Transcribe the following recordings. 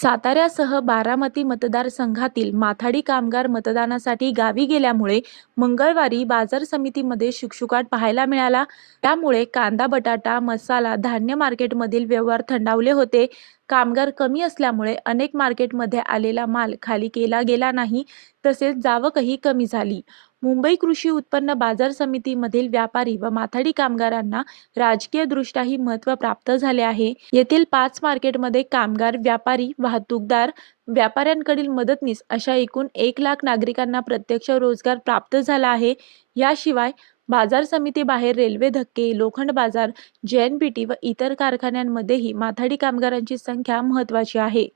साताऱ्यासह बारामती मतदारसंघातील माथाडी कामगार मतदानासाठी गावी गेल्यामुळे मंगळवारी बाजार समितीमध्ये शुकशुकाट पाहायला मिळाला. त्यामुळे कांदा बटाटा मसाला धान्य मार्केटमधील व्यवहार थंडावले होते. कामगार कमी असल्यामुळे अनेक मार्केटमध्ये आलेला माल खाली केला गेला नाही. तसेच जावकही कमी झाली. मुंबई कृषी उत्पन्न बाजार समितीमधील व्यापारी व माथाडी कामगारांना राजकीय दृष्ट्याही महत्त्व प्राप्त झाले आहे. येथील पाच मार्केटमध्ये कामगार व्यापारी वाहतूकदार व्यापाऱ्यांकडील मदतनीस अशा एकूण एक लाख नागरिकांना प्रत्यक्ष रोजगार प्राप्त झाला आहे. याशिवाय बाजार समितीबाहेर रेल्वे धक्के लोखंड बाजार जेएनपीटी व इतर कारखान्यांमध्येही माथाडी कामगारांची संख्या महत्त्वाची आहे.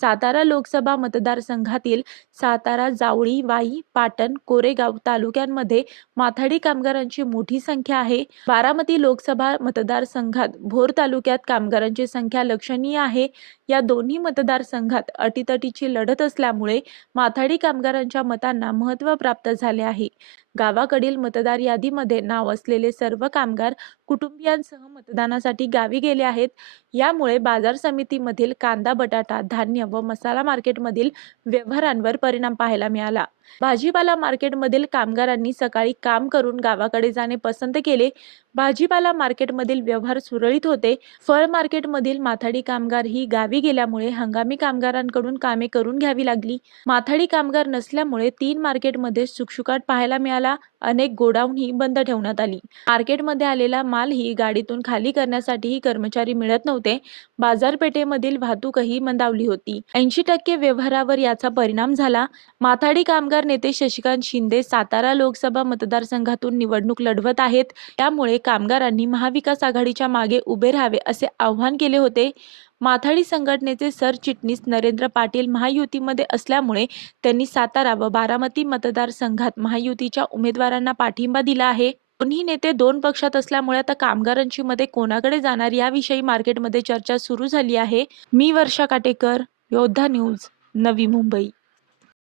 सातारा लोकसभा मतदारसंघातील सातारा जावळी वाई पाटण कोरेगाव तालुक्यांमध्ये माथाडी कामगारांची मोठी संख्या आहे. बारामती लोकसभा मतदारसंघात भोर तालुक्यात कामगारांची संख्या लक्षणीय आहे. या दोन्ही मतदारसंघात अटीतटीची लढत असल्यामुळे माथाडी कामगारांच्या मतांना महत्त्व प्राप्त झाले आहे. गावाकडील मतदार यादीमध्ये नाव असलेले सर्व कामगार कुटुंबियांसह मतदानासाठी गावी गेले आहेत. यामुळे बाजार समितीमधील कांदा बटाटा धान्य व मसाला मार्केटमधील व्यवहारांवर परिणाम पाहायला मिळाला. भाजीपाला मार्केटमधील कामगारांनी सकाळी काम करून गावाकडे जाणे पसंत केले. भाजीपाला मार्केटमधील व्यवहार सुरळीत होते. फळ मार्केटमधील माथाडी कामगार ही गावी गेल्यामुळे हंगामी कामगारांकडून कामे करून घ्यावी लागली. माथाडी कामगार नसल्यामुळे तीन मार्केटमध्ये सुकसुकाट पाहायला मिळाला. अनेक गोडाऊन ही बंद ठेवण्यात आली. मार्केटमध्ये आलेला माल ही गाडीतून खाली करण्यासाठीही कर्मचारी मिळत नव्हते. बाजारपेठेमधील वाहतूकही मंदावली होती. ऐंशी टक्के व्यवहारावर याचा परिणाम झाला. माथाडी कामगार नेते शशिकांत शिंदे सातारा लोकसभा मतदारसंघातून निवडणूक लढवत आहेत. त्यामुळे कामगारांनी महाविकास आघाडीच्या मागे उभे राहावे असे आवाहन केले होते. माथाडी संघटनेचे सरचिटणीस नरेंद्र पाटील महायुतीमध्ये असल्यामुळे त्यांनी सातारा व बारामती मतदारसंघात महायुतीच्या उमेदवारांना पाठिंबा दिला आहे. दोन्ही नेते दोन पक्षात असल्यामुळे आता कामगारांची मध्ये कोणाकडे जाणार याविषयी मार्केटमध्ये चर्चा सुरू झाली आहे. मी वर्षा काटेकर योद्धा न्यूज नवी मुंबई.